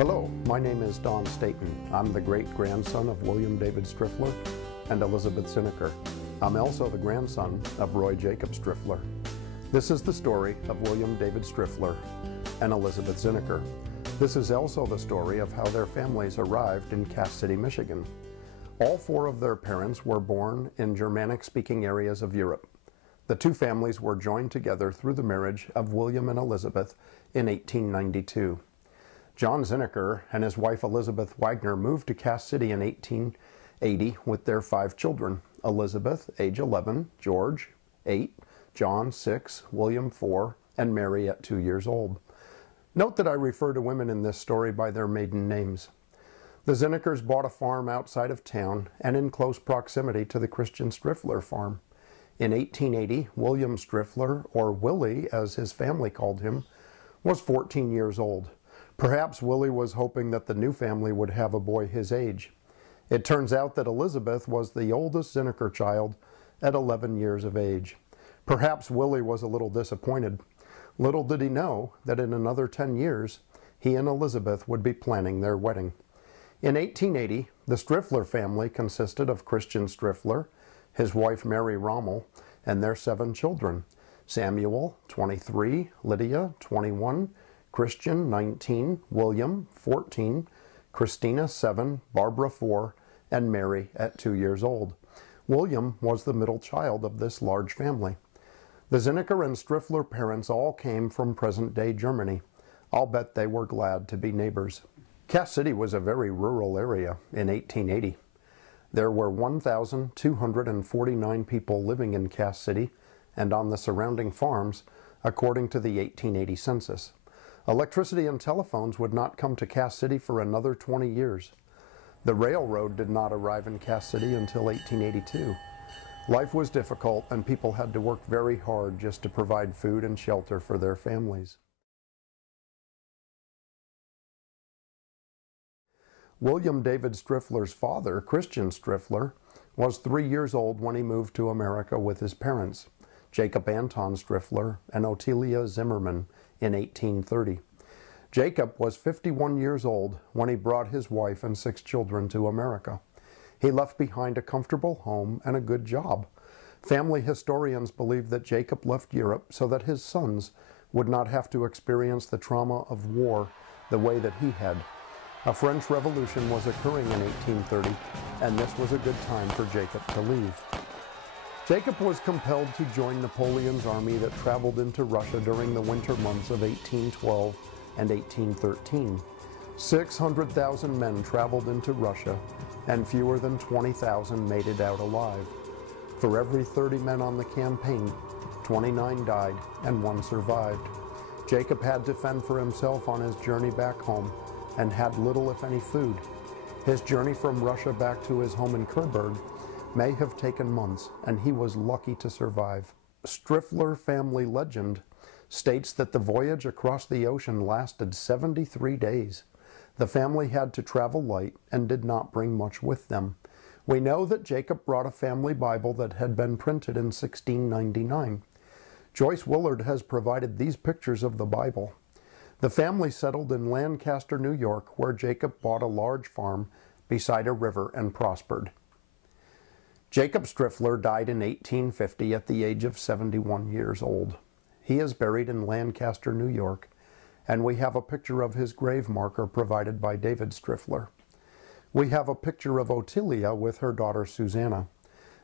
Hello, my name is Don Staton. I'm the great-grandson of William David Striffler and Elizabeth Zinnecker. I'm also the grandson of Roy Jacob Striffler. This is the story of William David Striffler and Elizabeth Zinnecker. This is also the story of how their families arrived in Cass City, Michigan. All four of their parents were born in Germanic-speaking areas of Europe. The two families were joined together through the marriage of William and Elizabeth in 1892. John Zinnecker and his wife Elizabeth Wagner moved to Cass City in 1880 with their 5 children: Elizabeth, age 11, George, 8, John, 6, William, 4, and Mary at 2 years old. Note that I refer to women in this story by their maiden names. The Zinneckers bought a farm outside of town and in close proximity to the Christian Striffler farm. In 1880, William Striffler, or Willie as his family called him, was 14 years old. Perhaps Willie was hoping that the new family would have a boy his age. It turns out that Elizabeth was the oldest Zinnecker child at 11 years of age. Perhaps Willie was a little disappointed. Little did he know that in another 10 years, he and Elizabeth would be planning their wedding. In 1880, the Striffler family consisted of Christian Striffler, his wife Mary Rommel, and their 7 children: Samuel, 23, Lydia, 21, Christian, 19, William, 14, Christina, 7, Barbara, 4, and Mary at 2 years old. William was the middle child of this large family. The Zinnecker and Striffler parents all came from present-day Germany. I'll bet they were glad to be neighbors. Cass City was a very rural area in 1880. There were 1,249 people living in Cass City and on the surrounding farms, according to the 1880 census. Electricity and telephones would not come to Cass City for another 20 years. The railroad did not arrive in Cass City until 1882. Life was difficult and people had to work very hard just to provide food and shelter for their families. William David Striffler's father, Christian Striffler, was 3 years old when he moved to America with his parents, Jacob Anton Striffler and Ottilia Zimmerman, in 1830. Jacob was 51 years old when he brought his wife and 6 children to America. He left behind a comfortable home and a good job. Family historians believe that Jacob left Europe so that his sons would not have to experience the trauma of war the way that he had. A French Revolution was occurring in 1830, and this was a good time for Jacob to leave. Jacob was compelled to join Napoleon's army that traveled into Russia during the winter months of 1812 and 1813. 600,000 men traveled into Russia, and fewer than 20,000 made it out alive. For every 30 men on the campaign, 29 died and 1 survived. Jacob had to fend for himself on his journey back home and had little, if any, food. His journey from Russia back to his home in Coburg may have taken months, and he was lucky to survive. Striffler family legend states that the voyage across the ocean lasted 73 days. The family had to travel light and did not bring much with them. We know that Jacob brought a family Bible that had been printed in 1699. Joyce Willard has provided these pictures of the Bible. The family settled in Lancaster, New York, where Jacob bought a large farm beside a river and prospered. Jacob Striffler died in 1850 at the age of 71 years old. He is buried in Lancaster, New York, and we have a picture of his grave marker provided by David Striffler. We have a picture of Ottilia with her daughter Susanna.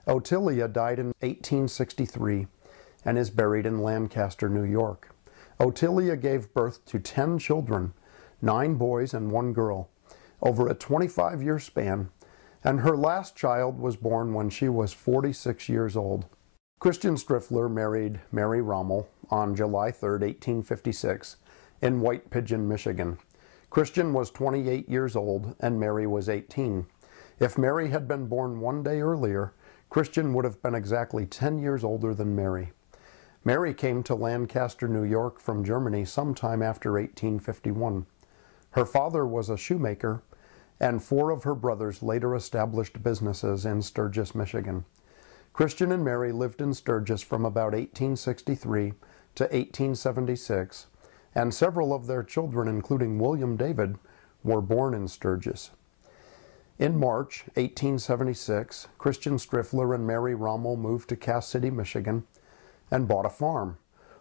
Ottilia died in 1863 and is buried in Lancaster, New York. Ottilia gave birth to 10 children, 9 boys and 1 girl, over a 25-year span, and her last child was born when she was 46 years old. Christian Striffler married Mary Rommel on July 3, 1856, in White Pigeon, Michigan. Christian was 28 years old and Mary was 18. If Mary had been born 1 day earlier, Christian would have been exactly 10 years older than Mary. Mary came to Lancaster, New York from Germany sometime after 1851. Her father was a shoemaker, and 4 of her brothers later established businesses in Sturgis, Michigan. Christian and Mary lived in Sturgis from about 1863 to 1876, and several of their children, including William David, were born in Sturgis. In March 1876, Christian Striffler and Mary Rommel moved to Cass City, Michigan, and bought a farm.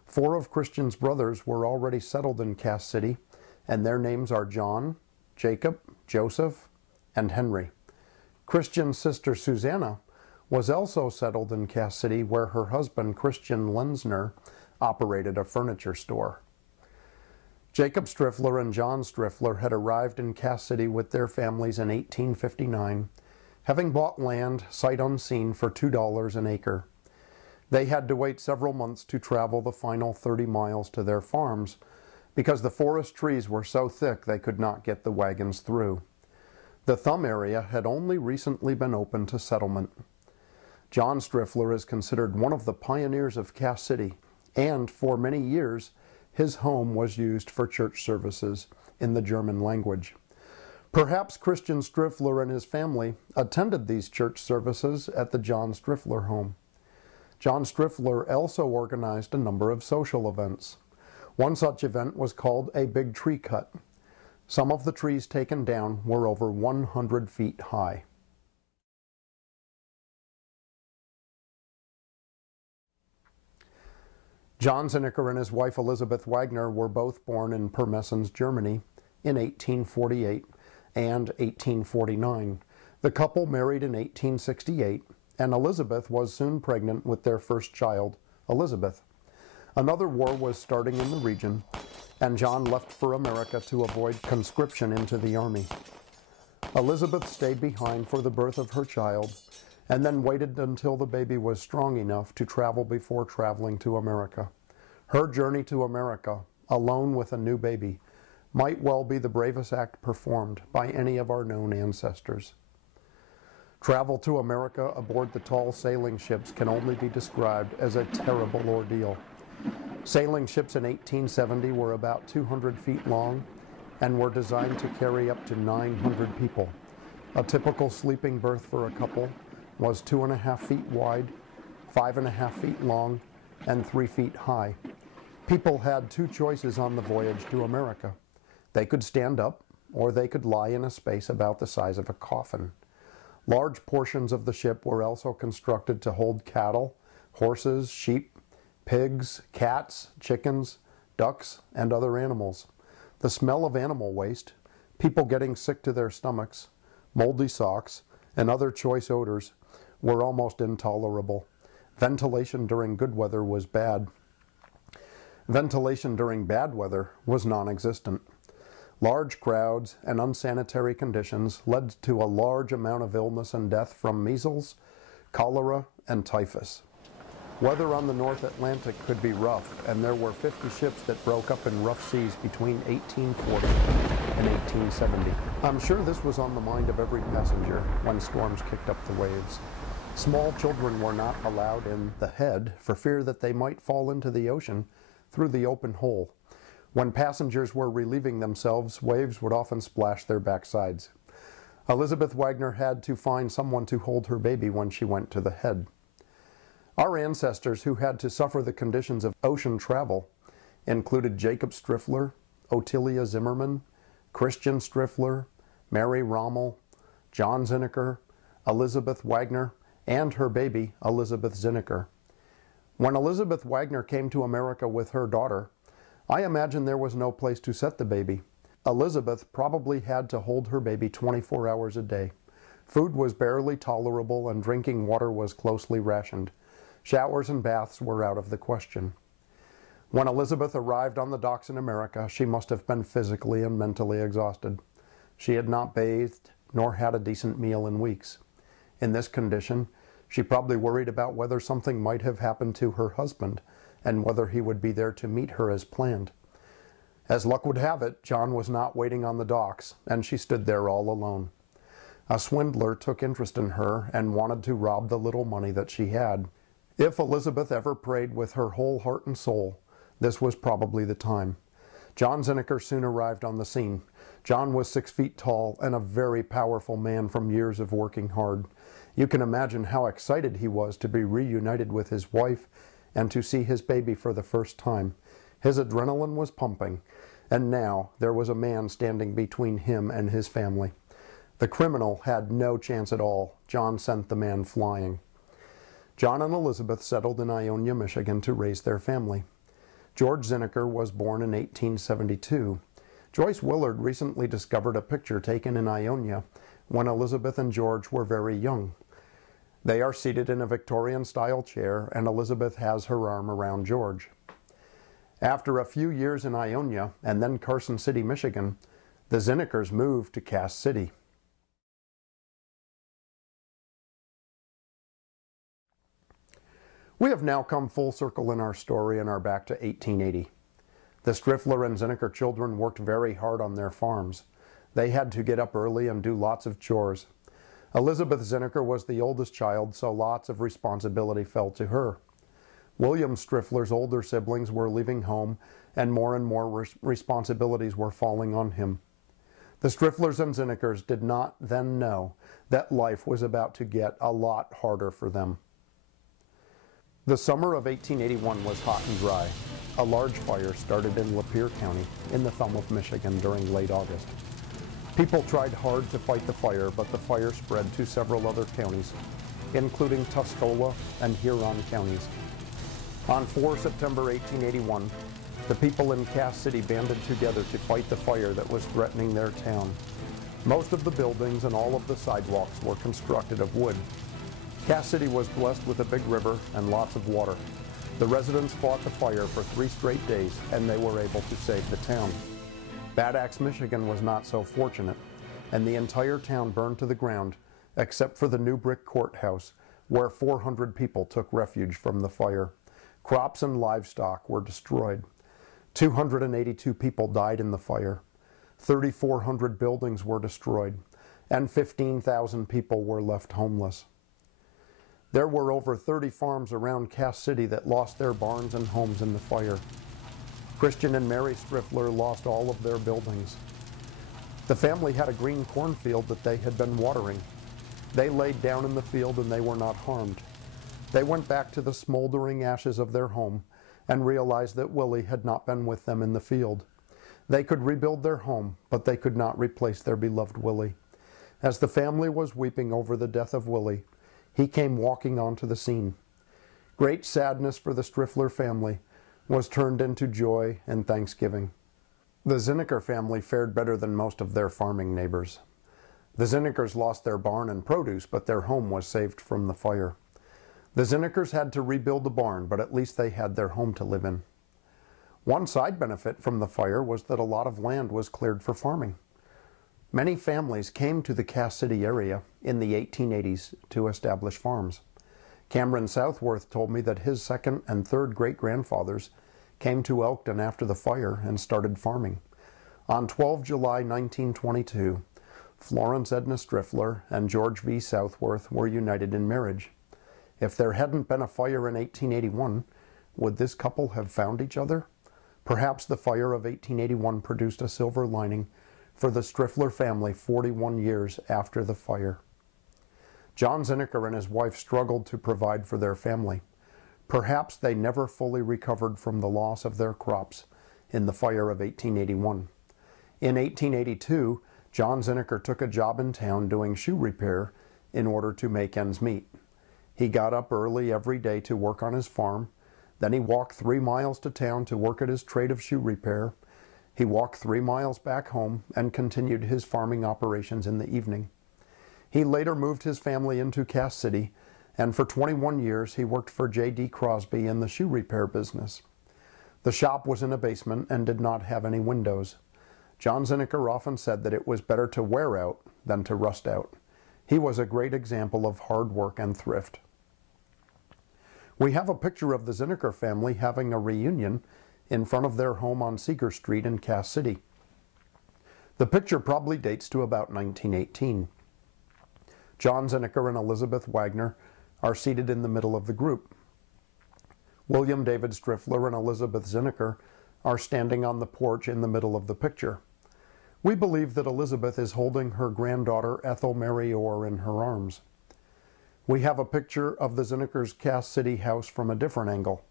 4 of Christian's brothers were already settled in Cass City, and their names are John, Jacob, Joseph, and Henry. Christian's sister Susanna was also settled in Cass City, where her husband, Christian Lenzner, operated a furniture store. Jacob Striffler and John Striffler had arrived in Cass City with their families in 1859, having bought land sight unseen for $2 an acre. They had to wait several months to travel the final 30 miles to their farms because the forest trees were so thick they could not get the wagons through. The Thumb area had only recently been opened to settlement. John Striffler is considered one of the pioneers of Cass City, and for many years his home was used for church services in the German language. Perhaps Christian Striffler and his family attended these church services at the John Striffler home. John Striffler also organized a number of social events. One such event was called a Big Tree Cut. Some of the trees taken down were over 100 feet high. John Zinnecker and his wife Elizabeth Wagner were both born in Pirmasens, Germany in 1848 and 1849. The couple married in 1868, and Elizabeth was soon pregnant with their first child, Elizabeth. Another war was starting in the region, and John left for America to avoid conscription into the army. Elizabeth stayed behind for the birth of her child, and then waited until the baby was strong enough to travel before traveling to America. Her journey to America, alone with a new baby, might well be the bravest act performed by any of our known ancestors. Travel to America aboard the tall sailing ships can only be described as a terrible ordeal. Sailing ships in 1870 were about 200 feet long and were designed to carry up to 900 people. A typical sleeping berth for a couple was 2.5 feet wide, 5.5 feet long, and 3 feet high. People had 2 choices on the voyage to America. They could stand up, or they could lie in a space about the size of a coffin. Large portions of the ship were also constructed to hold cattle, horses, sheep, pigs, cats, chickens, ducks, and other animals. The smell of animal waste, people getting sick to their stomachs, moldy socks, and other choice odors were almost intolerable. Ventilation during good weather was bad. Ventilation during bad weather was non-existent. Large crowds and unsanitary conditions led to a large amount of illness and death from measles, cholera, and typhus. Weather on the North Atlantic could be rough, and there were 50 ships that broke up in rough seas between 1840 and 1870. I'm sure this was on the mind of every passenger when storms kicked up the waves. Small children were not allowed in the head for fear that they might fall into the ocean through the open hole. When passengers were relieving themselves, waves would often splash their backsides. Elizabeth Wagner had to find someone to hold her baby when she went to the head. Our ancestors who had to suffer the conditions of ocean travel included Jacob Striffler, Ottilia Zimmerman, Christian Striffler, Mary Rommel, John Zinnecker, Elizabeth Wagner, and her baby, Elizabeth Zinnecker. When Elizabeth Wagner came to America with her daughter, I imagine there was no place to set the baby. Elizabeth probably had to hold her baby 24 hours a day. Food was barely tolerable and drinking water was closely rationed. Showers and baths were out of the question. When Elizabeth arrived on the docks in America, she must have been physically and mentally exhausted. She had not bathed nor had a decent meal in weeks. In this condition, she probably worried about whether something might have happened to her husband and whether he would be there to meet her as planned. As luck would have it, John was not waiting on the docks, and she stood there all alone. A swindler took interest in her and wanted to rob the little money that she had. If Elizabeth ever prayed with her whole heart and soul, this was probably the time. John Zinnecker soon arrived on the scene. John was 6 feet tall and a very powerful man from years of working hard. You can imagine how excited he was to be reunited with his wife and to see his baby for the first time. His adrenaline was pumping, and now there was a man standing between him and his family. The criminal had no chance at all. John sent the man flying. John and Elizabeth settled in Ionia, Michigan to raise their family. George Zinnecker was born in 1872. Joyce Willard recently discovered a picture taken in Ionia when Elizabeth and George were very young. They are seated in a Victorian-style chair, and Elizabeth has her arm around George. After a few years in Ionia and then Carson City, Michigan, the Zinneckers moved to Cass City. We have now come full circle in our story and are back to 1880. The Striffler and Zinnecker children worked very hard on their farms. They had to get up early and do lots of chores. Elizabeth Zinnecker was the oldest child, so lots of responsibility fell to her. William Striffler's older siblings were leaving home, and more responsibilities were falling on him. The Strifflers and Zinneckers did not then know that life was about to get a lot harder for them. The summer of 1881 was hot and dry. A large fire started in Lapeer County in the thumb of Michigan during late August. People tried hard to fight the fire, but the fire spread to several other counties, including Tuscola and Huron counties. On 4 September 1881, the people in Cass City banded together to fight the fire that was threatening their town. Most of the buildings and all of the sidewalks were constructed of wood. Cass City was blessed with a big river and lots of water. The residents fought the fire for 3 straight days, and they were able to save the town. Bad Axe, Michigan was not so fortunate, and the entire town burned to the ground, except for the new brick courthouse, where 400 people took refuge from the fire. Crops and livestock were destroyed. 282 people died in the fire. 3,400 buildings were destroyed, and 15,000 people were left homeless. There were over 30 farms around Cass City that lost their barns and homes in the fire. Christian and Mary Striffler lost all of their buildings. The family had a green cornfield that they had been watering. They laid down in the field and they were not harmed. They went back to the smoldering ashes of their home and realized that Willie had not been with them in the field. They could rebuild their home, but they could not replace their beloved Willie. As the family was weeping over the death of Willie, he came walking onto the scene. Great sadness for the Striffler family was turned into joy and thanksgiving. The Zinnecker family fared better than most of their farming neighbors. The Zinneckers lost their barn and produce, but their home was saved from the fire. The Zinneckers had to rebuild the barn, but at least they had their home to live in. One side benefit from the fire was that a lot of land was cleared for farming. Many families came to the Cass City area in the 1880s to establish farms. Cameron Southworth told me that his second and third great-grandfathers came to Elkton after the fire and started farming. On 12 July 1922, Florence Edna Striffler and George V. Southworth were united in marriage. If there hadn't been a fire in 1881, would this couple have found each other? Perhaps the fire of 1881 produced a silver lining for the Striffler family 41 years after the fire. John Zinnecker and his wife struggled to provide for their family. Perhaps they never fully recovered from the loss of their crops in the fire of 1881. In 1882, John Zinnecker took a job in town doing shoe repair in order to make ends meet. He got up early every day to work on his farm. Then he walked 3 miles to town to work at his trade of shoe repair. He walked 3 miles back home and continued his farming operations in the evening. He later moved his family into Cass City, and for 21 years he worked for J.D. Crosby in the shoe repair business. The shop was in a basement and did not have any windows. John Zinnecker often said that it was better to wear out than to rust out. He was a great example of hard work and thrift. We have a picture of the Zinnecker family having a reunion in front of their home on Seeger Street in Cass City. The picture probably dates to about 1918. John Zinnecker and Elizabeth Wagner are seated in the middle of the group. William David Striffler and Elizabeth Zinnecker are standing on the porch in the middle of the picture. We believe that Elizabeth is holding her granddaughter Ethel Mary Orr in her arms. We have a picture of the Zinneckers' Cass City house from a different angle.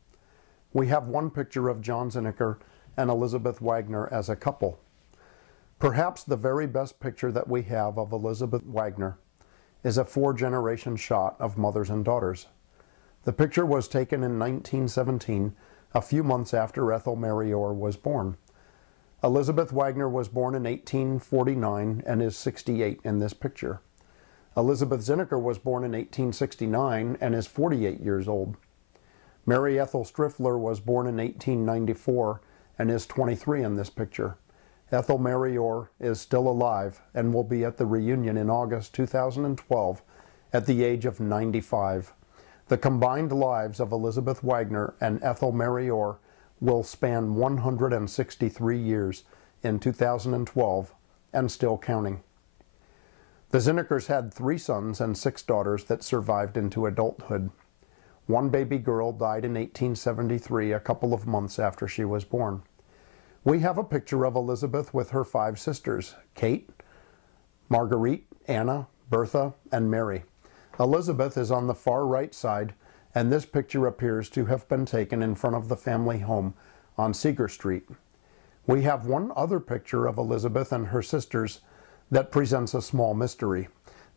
We have one picture of John Zinnecker and Elizabeth Wagner as a couple. Perhaps the very best picture that we have of Elizabeth Wagner is a four-generation shot of mothers and daughters. The picture was taken in 1917, a few months after Ethel Mary Orr was born. Elizabeth Wagner was born in 1849 and is 68 in this picture. Elizabeth Zinnecker was born in 1869 and is 48 years old. Mary Ethel Striffler was born in 1894 and is 23 in this picture. Ethel Mary Orr is still alive and will be at the reunion in August 2012 at the age of 95. The combined lives of Elizabeth Wagner and Ethel Mary Orr will span 163 years in 2012 and still counting. The Zinneckers had 3 sons and 6 daughters that survived into adulthood. One baby girl died in 1873, a couple of months after she was born. We have a picture of Elizabeth with her 5 sisters, Kate, Marguerite, Anna, Bertha, and Mary. Elizabeth is on the far right side, and this picture appears to have been taken in front of the family home on Seeger Street. We have one other picture of Elizabeth and her sisters that presents a small mystery.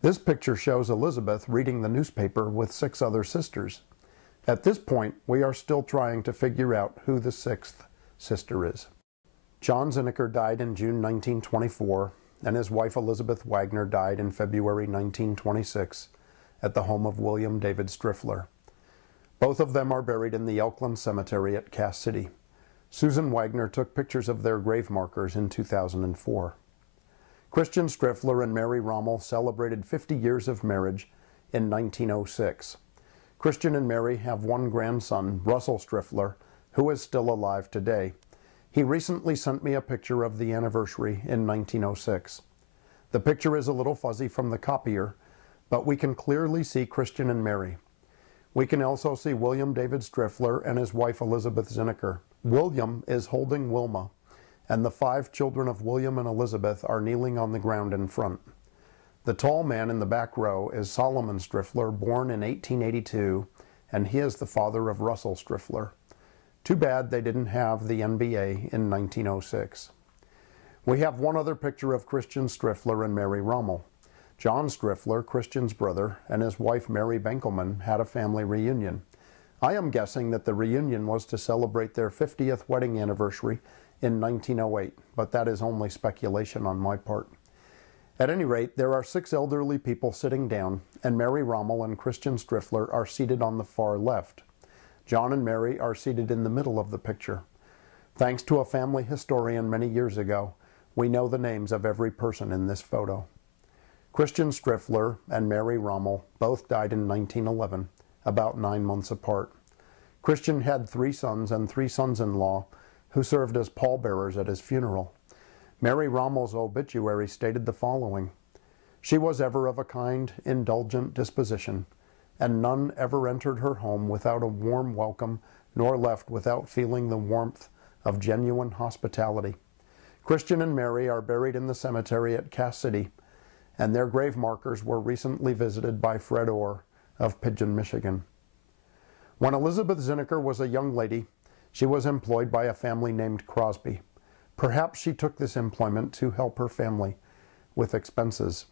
This picture shows Elizabeth reading the newspaper with 6 other sisters. At this point, we are still trying to figure out who the 6th sister is. John Zinnecker died in June 1924, and his wife Elizabeth Wagner died in February 1926 at the home of William David Striffler. Both of them are buried in the Elkland Cemetery at Cass City. Susan Wagner took pictures of their grave markers in 2004. Christian Striffler and Mary Rommel celebrated 50 years of marriage in 1906. Christian and Mary have one grandson, Russell Striffler, who is still alive today. He recently sent me a picture of the anniversary in 1906. The picture is a little fuzzy from the copier, but we can clearly see Christian and Mary. We can also see William David Striffler and his wife Elizabeth Zinnecker. William is holding Wilma, and the 5 children of William and Elizabeth are kneeling on the ground in front. The tall man in the back row is Solomon Striffler, born in 1882, and he is the father of Russell Striffler. Too bad they didn't have the NBA in 1906. We have one other picture of Christian Striffler and Mary Rommel. John Striffler, Christian's brother, and his wife Mary Benkelman had a family reunion. I am guessing that the reunion was to celebrate their 50th wedding anniversary in 1908, but that is only speculation on my part. At any rate, there are 6 elderly people sitting down, and Mary Rommel and Christian Striffler are seated on the far left. John and Mary are seated in the middle of the picture. Thanks to a family historian many years ago, we know the names of every person in this photo. Christian Striffler and Mary Rommel both died in 1911, about 9 months apart. Christian had 3 sons and 3 sons-in-law who served as pallbearers at his funeral. Mary Rommel's obituary stated the following: "She was ever of a kind, indulgent disposition, and none ever entered her home without a warm welcome, nor left without feeling the warmth of genuine hospitality." Christian and Mary are buried in the cemetery at Cass City, and their grave markers were recently visited by Fred Orr of Pigeon, Michigan. When Elizabeth Zinnecker was a young lady, she was employed by a family named Crosby. Perhaps she took this employment to help her family with expenses.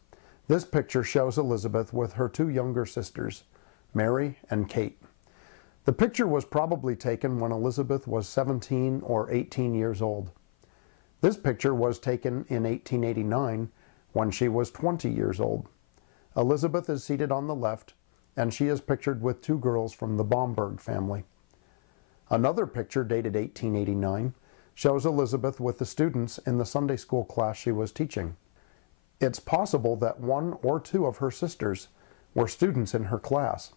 This picture shows Elizabeth with her 2 younger sisters, Mary and Kate. The picture was probably taken when Elizabeth was 17 or 18 years old. This picture was taken in 1889 when she was 20 years old. Elizabeth is seated on the left, and she is pictured with 2 girls from the Bomberg family. Another picture dated 1889 shows Elizabeth with the students in the Sunday school class she was teaching. It's possible that 1 or 2 of her sisters were students in her class.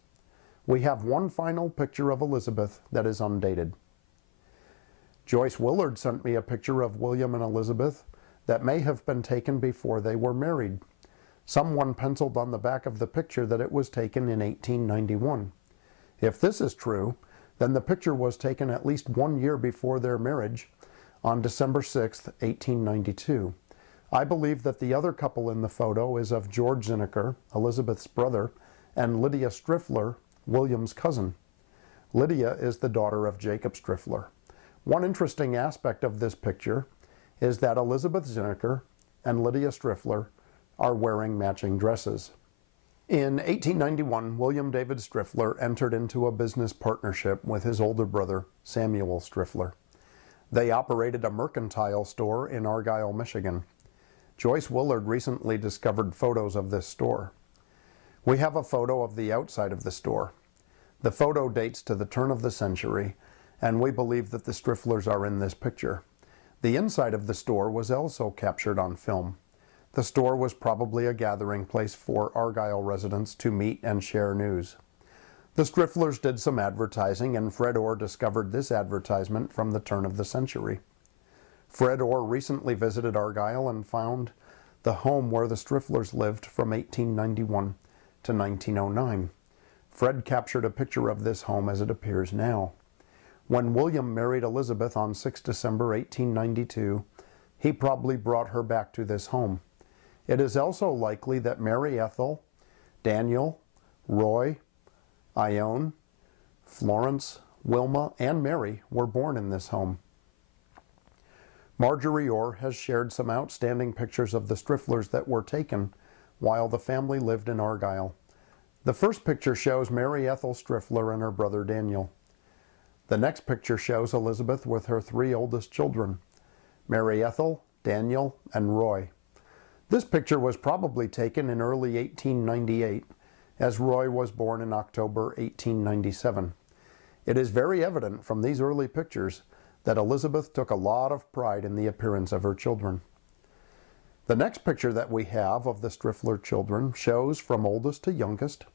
We have one final picture of Elizabeth that is undated. Joyce Willard sent me a picture of William and Elizabeth that may have been taken before they were married. Someone penciled on the back of the picture that it was taken in 1891. If this is true, then the picture was taken at least 1 year before their marriage, on December 6, 1892. I believe that the other couple in the photo is of George Zinnecker, Elizabeth's brother, and Lydia Striffler, William's cousin. Lydia is the daughter of Jacob Striffler. One interesting aspect of this picture is that Elizabeth Zinnecker and Lydia Striffler are wearing matching dresses. In 1891, William David Striffler entered into a business partnership with his older brother, Samuel Striffler. They operated a mercantile store in Argyle, Michigan. Joyce Willard recently discovered photos of this store. We have a photo of the outside of the store. The photo dates to the turn of the century, and we believe that the Strifflers are in this picture. The inside of the store was also captured on film. The store was probably a gathering place for Argyle residents to meet and share news. The Strifflers did some advertising, and Fred Orr discovered this advertisement from the turn of the century. Fred Orr recently visited Argyle and found the home where the Strifflers lived from 1891 to 1909. Fred captured a picture of this home as it appears now. When William married Elizabeth on 6 December 1892, he probably brought her back to this home. It is also likely that Mary Ethel, Daniel, Roy, Ione, Florence, Wilma, and Mary were born in this home. Marjorie Orr has shared some outstanding pictures of the Strifflers that were taken while the family lived in Argyle. The first picture shows Mary Ethel Striffler and her brother Daniel. The next picture shows Elizabeth with her three oldest children, Mary Ethel, Daniel, and Roy. This picture was probably taken in early 1898, as Roy was born in October 1897. It is very evident from these early pictures that Elizabeth took a lot of pride in the appearance of her children. The next picture that we have of the Striffler children shows, from oldest to youngest,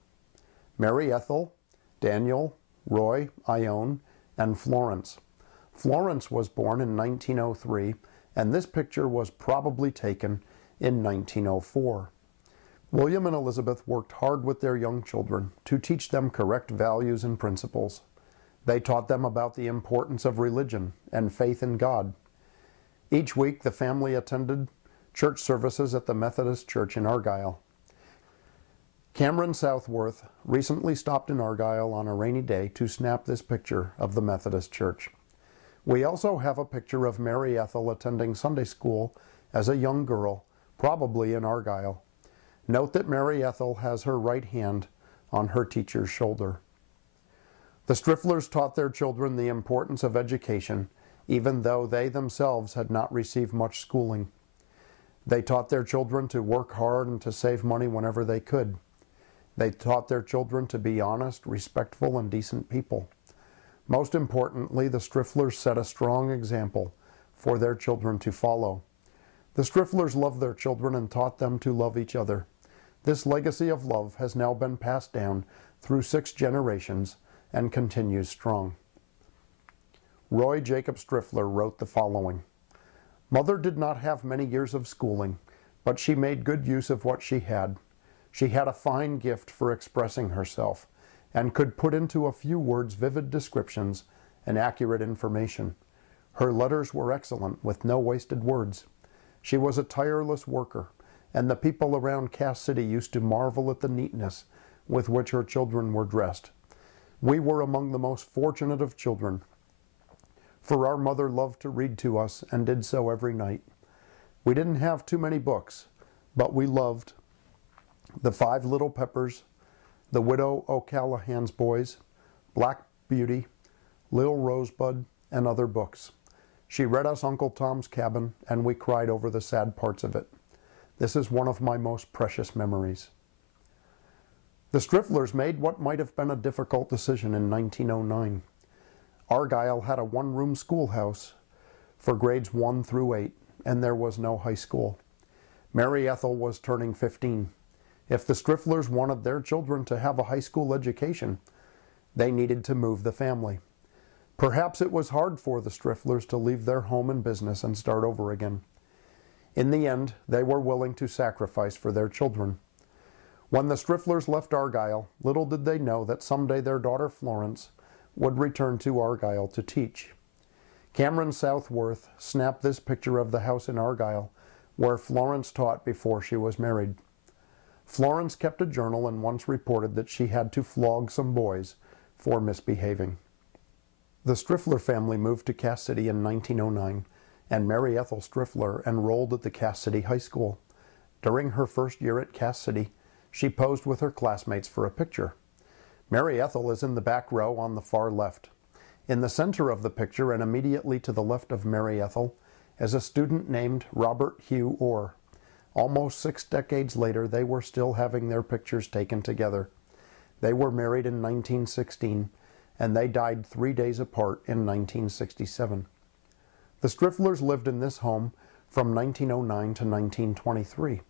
Mary Ethel, Daniel, Roy, Ione, and Florence. Florence was born in 1903, and this picture was probably taken in 1904. William and Elizabeth worked hard with their young children to teach them correct values and principles. They taught them about the importance of religion and faith in God. Each week, the family attended church services at the Methodist Church in Argyle. Cameron Southworth recently stopped in Argyle on a rainy day to snap this picture of the Methodist Church. We also have a picture of Mary Ethel attending Sunday school as a young girl, probably in Argyle. Note that Mary Ethel has her right hand on her teacher's shoulder. The Strifflers taught their children the importance of education, even though they themselves had not received much schooling. They taught their children to work hard and to save money whenever they could. They taught their children to be honest, respectful, and decent people. Most importantly, the Strifflers set a strong example for their children to follow. The Strifflers loved their children and taught them to love each other. This legacy of love has now been passed down through 6 generations and continues strong. Roy Jacob Striffler wrote the following: "Mother did not have many years of schooling, but she made good use of what she had. She had a fine gift for expressing herself, and could put into a few words vivid descriptions and accurate information. Her letters were excellent, with no wasted words. She was a tireless worker, and the people around Cass City used to marvel at the neatness with which her children were dressed. We were among the most fortunate of children, for our mother loved to read to us and did so every night. We didn't have too many books, but we loved The Five Little Peppers, The Widow O'Callahan's Boys, Black Beauty, Little Rosebud, and other books. She read us Uncle Tom's Cabin, and we cried over the sad parts of it. This is one of my most precious memories." The Strifflers made what might have been a difficult decision in 1909. Argyle had a one-room schoolhouse for grades 1 through 8, and there was no high school. Mary Ethel was turning 15. If the Strifflers wanted their children to have a high school education, they needed to move the family. Perhaps it was hard for the Strifflers to leave their home and business and start over again. In the end, they were willing to sacrifice for their children. When the Strifflers left Argyle, little did they know that someday their daughter Florence would return to Argyle to teach. Cameron Southworth snapped this picture of the house in Argyle where Florence taught before she was married. Florence kept a journal and once reported that she had to flog some boys for misbehaving. The Striffler family moved to Cass City in 1909, and Mary Ethel Striffler enrolled at the Cass City High School. During her first year at Cass City, she posed with her classmates for a picture. Mary Ethel is in the back row on the far left. In the center of the picture and immediately to the left of Mary Ethel is a student named Robert Hugh Orr. Almost 6 decades later, they were still having their pictures taken together. They were married in 1916, and they died 3 days apart in 1967. The Strifflers lived in this home from 1909 to 1923.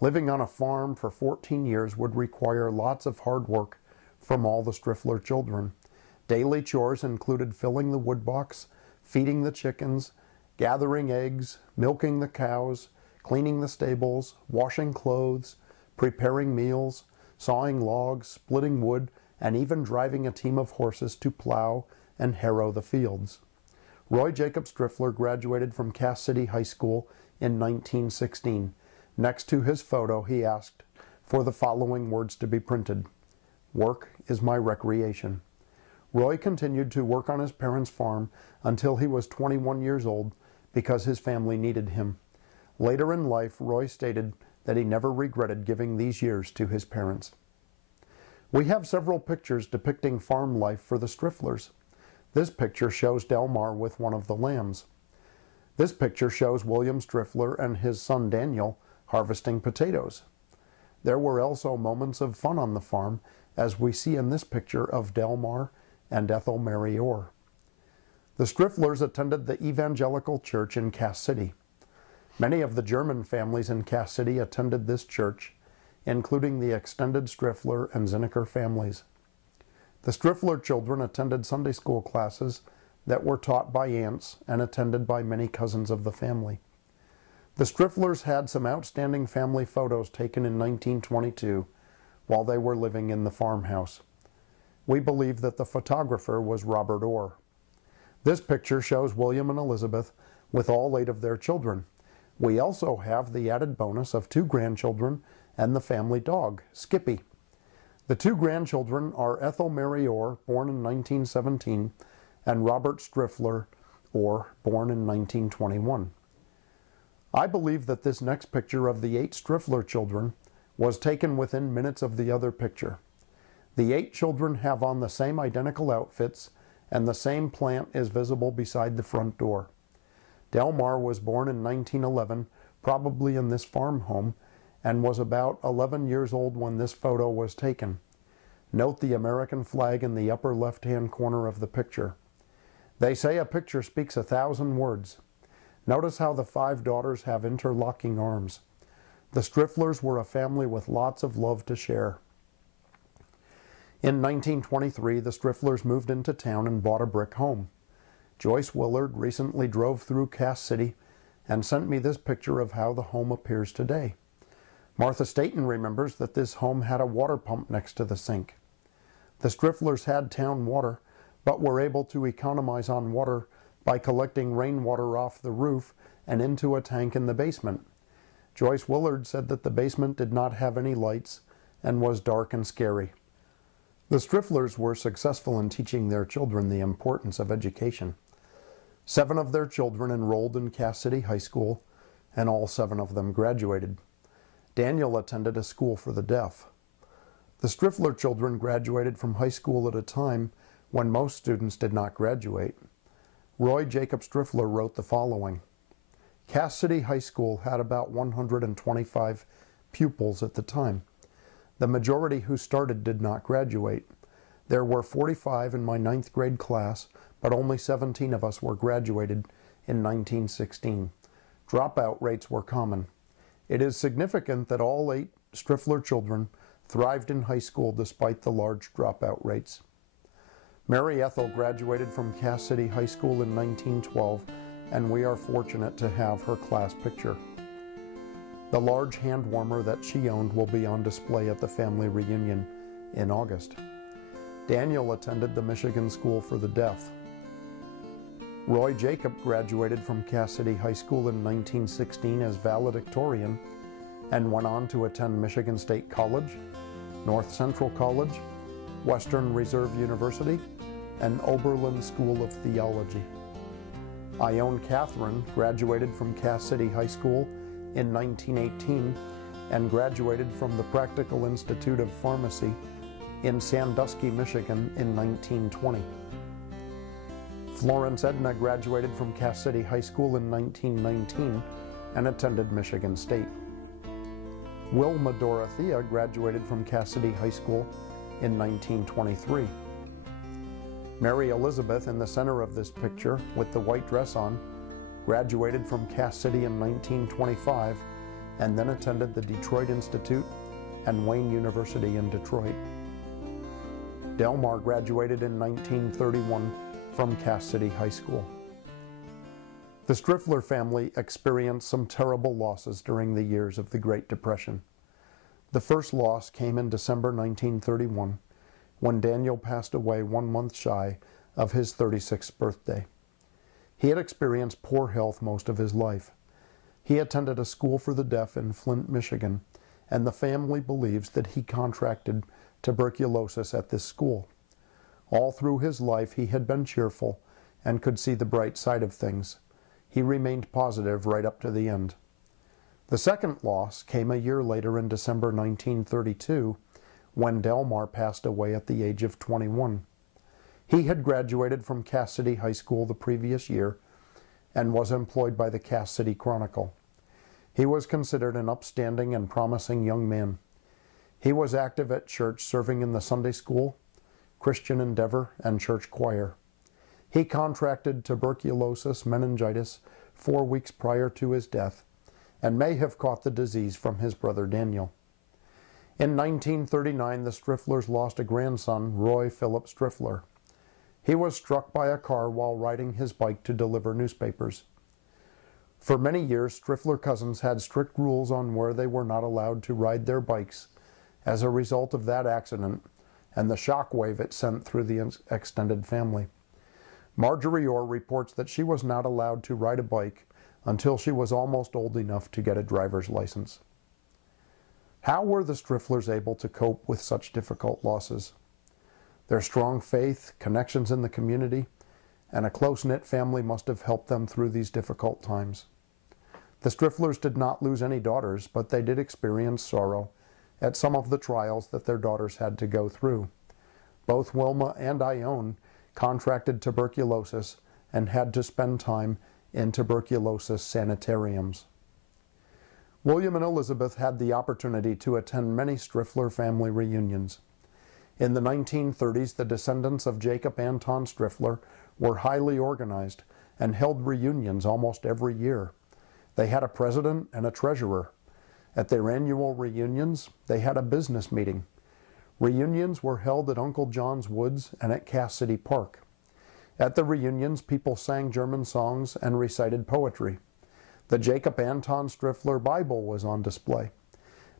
Living on a farm for 14 years would require lots of hard work from all the Striffler children. Daily chores included filling the wood box, feeding the chickens, gathering eggs, milking the cows, cleaning the stables, washing clothes, preparing meals, sawing logs, splitting wood, and even driving a team of horses to plow and harrow the fields. Roy Jacob Striffler graduated from Cass City High School in 1916. Next to his photo, he asked for the following words to be printed: "Work is my recreation." Roy continued to work on his parents' farm until he was 21 years old because his family needed him. Later in life, Roy stated that he never regretted giving these years to his parents. We have several pictures depicting farm life for the Strifflers. This picture shows Delmar with one of the lambs. This picture shows William Striffler and his son Daniel harvesting potatoes. There were also moments of fun on the farm, as we see in this picture of Delmar and Ethel Mary Orr. The Strifflers attended the Evangelical Church in Cass City. Many of the German families in Cass City attended this church, including the extended Striffler and Zinnecker families. The Striffler children attended Sunday school classes that were taught by aunts and attended by many cousins of the family. The Strifflers had some outstanding family photos taken in 1922 while they were living in the farmhouse. We believe that the photographer was Robert Orr. This picture shows William and Elizabeth with all 8 of their children. We also have the added bonus of 2 grandchildren and the family dog, Skippy. The 2 grandchildren are Ethel Mary Orr, born in 1917, and Robert Striffler Orr, born in 1921. I believe that this next picture of the 8 Striffler children was taken within minutes of the other picture. The 8 children have on the same identical outfits, and the same plant is visible beside the front door. Delmar was born in 1911, probably in this farm home, and was about 11 years old when this photo was taken. Note the American flag in the upper left-hand corner of the picture. They say a picture speaks 1,000 words. Notice how the 5 daughters have interlocking arms. The Strifflers were a family with lots of love to share. In 1923, the Strifflers moved into town and bought a brick home. Joyce Willard recently drove through Cass City and sent me this picture of how the home appears today. Martha Staton remembers that this home had a water pump next to the sink. The Strifflers had town water, but were able to economize on water by collecting rainwater off the roof and into a tank in the basement. Joyce Willard said that the basement did not have any lights and was dark and scary. The Strifflers were successful in teaching their children the importance of education. 7 of their children enrolled in Cass City High School, and all 7 of them graduated. Daniel attended a school for the deaf. The Striffler children graduated from high school at a time when most students did not graduate. Roy Jacob Striffler wrote the following: Cass City High School had about 125 pupils at the time. The majority who started did not graduate. There were 45 in my 9th grade class, but only 17 of us were graduated in 1916. Dropout rates were common. It is significant that all 8 Striffler children thrived in high school despite the large dropout rates. Mary Ethel graduated from Cass City High School in 1912, and we are fortunate to have her class picture. The large hand warmer that she owned will be on display at the family reunion in August. Daniel attended the Michigan School for the Deaf. Roy Jacob graduated from Cass City High School in 1916 as valedictorian and went on to attend Michigan State College, North Central College, Western Reserve University, and Oberlin School of Theology. Ione Catherine graduated from Cass City High School in 1918 and graduated from the Practical Institute of Pharmacy in Sandusky, Michigan in 1920. Florence Edna graduated from Cass City High School in 1919 and attended Michigan State. Wilma Dorothea graduated from Cass City High School in 1923. Mary Elizabeth, in the center of this picture with the white dress on, graduated from Cass City in 1925 and then attended the Detroit Institute and Wayne University in Detroit. Delmar graduated in 1931 from Cass City High School. The Striffler family experienced some terrible losses during the years of the Great Depression. The first loss came in December 1931, when Daniel passed away 1 month shy of his 36th birthday. He had experienced poor health most of his life. He attended a school for the deaf in Flint, Michigan, and the family believes that he contracted tuberculosis at this school. All through his life, he had been cheerful and could see the bright side of things. He remained positive right up to the end. The second loss came a year later in December 1932, when Delmar passed away at the age of 21. He had graduated from Cass City High School the previous year and was employed by the Cass City Chronicle. He was considered an upstanding and promising young man. He was active at church, serving in the Sunday school, Christian Endeavor, and church choir. He contracted tuberculosis meningitis 4 weeks prior to his death and may have caught the disease from his brother Daniel. In 1939, the Strifflers lost a grandson, Roy Philip Striffler. He was struck by a car while riding his bike to deliver newspapers. For many years, Striffler cousins had strict rules on where they were not allowed to ride their bikes as a result of that accident and the shockwave it sent through the extended family. Marjorie Orr reports that she was not allowed to ride a bike until she was almost old enough to get a driver's license. How were the Strifflers able to cope with such difficult losses? Their strong faith, connections in the community, and a close-knit family must have helped them through these difficult times. The Strifflers did not lose any daughters, but they did experience sorrow at some of the trials that their daughters had to go through. Both Wilma and Ione contracted tuberculosis and had to spend time in tuberculosis sanitariums. William and Elizabeth had the opportunity to attend many Striffler family reunions. In the 1930s, the descendants of Jacob Anton Striffler were highly organized and held reunions almost every year. They had a president and a treasurer. At their annual reunions, they had a business meeting. Reunions were held at Uncle John's Woods and at Cass City Park. At the reunions, people sang German songs and recited poetry. The Jacob Anton Striffler Bible was on display.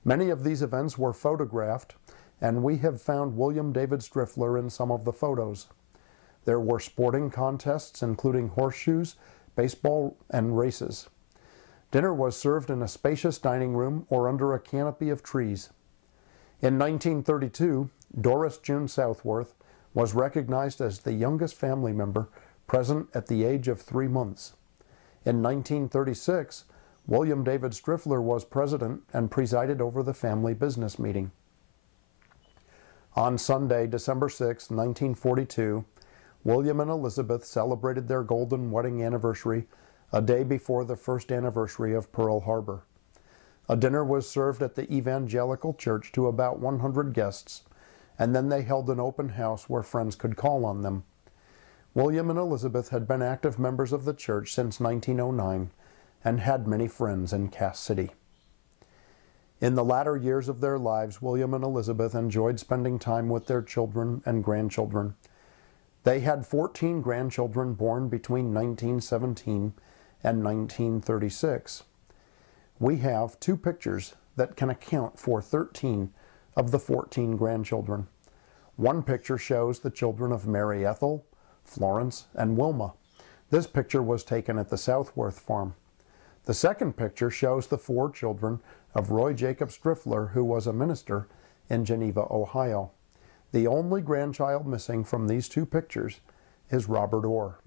Many of these events were photographed, and we have found William David Striffler in some of the photos. There were sporting contests, including horseshoes, baseball, and races. Dinner was served in a spacious dining room or under a canopy of trees. In 1932, Doris June Southworth was recognized as the youngest family member present at the age of 3 months. In 1936, William David Striffler was president and presided over the family business meeting. On Sunday, December 6, 1942, William and Elizabeth celebrated their golden wedding anniversary a day before the first anniversary of Pearl Harbor. A dinner was served at the Evangelical Church to about 100 guests, and then they held an open house where friends could call on them. William and Elizabeth had been active members of the church since 1909 and had many friends in Cass City. In the latter years of their lives, William and Elizabeth enjoyed spending time with their children and grandchildren. They had 14 grandchildren born between 1917 and 1936. We have 2 pictures that can account for 13 of the 14 grandchildren. One picture shows the children of Mary Ethel, Florence, and Wilma. This picture was taken at the Southworth farm. The second picture shows the 4 children of Roy Jacob Striffler, who was a minister in Geneva, Ohio. The only grandchild missing from these 2 pictures is Robert Orr.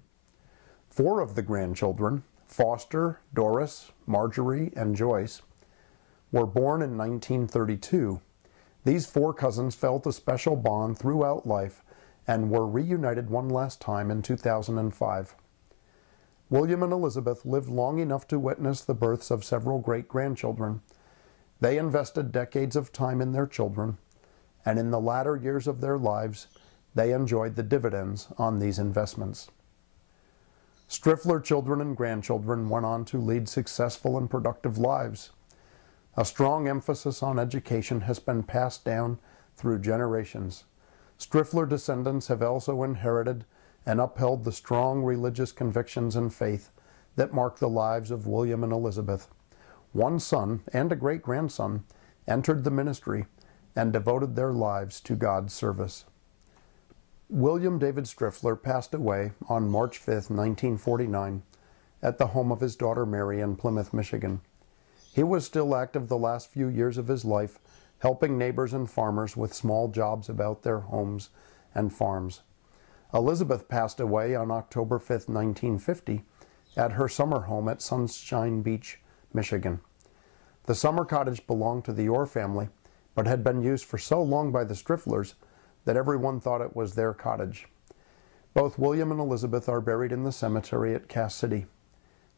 4 of the grandchildren, Foster, Doris, Marjorie, and Joyce, were born in 1932. These 4 cousins felt a special bond throughout life and were reunited one last time in 2005. William and Elizabeth lived long enough to witness the births of several great-grandchildren. They invested decades of time in their children, and in the latter years of their lives, they enjoyed the dividends on these investments. Striffler children and grandchildren went on to lead successful and productive lives. A strong emphasis on education has been passed down through generations. Striffler descendants have also inherited and upheld the strong religious convictions and faith that mark the lives of William and Elizabeth. One son and a great-grandson entered the ministry and devoted their lives to God's service. William David Striffler passed away on March 5, 1949, at the home of his daughter Mary in Plymouth, Michigan. He was still active the last few years of his life, helping neighbors and farmers with small jobs about their homes and farms. Elizabeth passed away on October 5, 1950, at her summer home at Sunshine Beach, Michigan. The summer cottage belonged to the Orr family, but had been used for so long by the Strifflers that everyone thought it was their cottage. Both William and Elizabeth are buried in the cemetery at Cass City.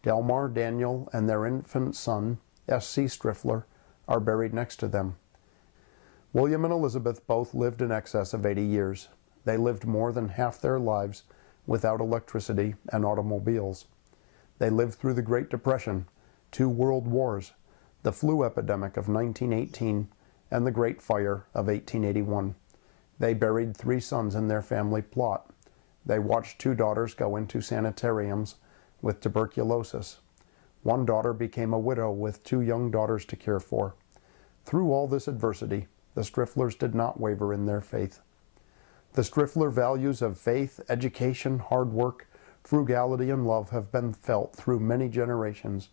Delmar, Daniel, and their infant son, S.C. Striffler, are buried next to them. William and Elizabeth both lived in excess of 80 years. They lived more than half their lives without electricity and automobiles. They lived through the Great Depression, 2 world wars, the flu epidemic of 1918, and the Great Fire of 1881. They buried 3 sons in their family plot. They watched 2 daughters go into sanitariums with tuberculosis. One daughter became a widow with 2 young daughters to care for. Through all this adversity, the Strifflers did not waver in their faith. The Striffler values of faith, education, hard work, frugality, and love have been felt through many generations.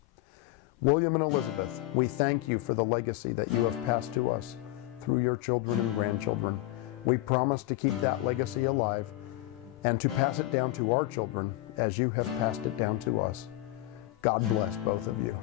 William and Elizabeth, we thank you for the legacy that you have passed to us through your children and grandchildren. We promise to keep that legacy alive and to pass it down to our children as you have passed it down to us. God bless both of you.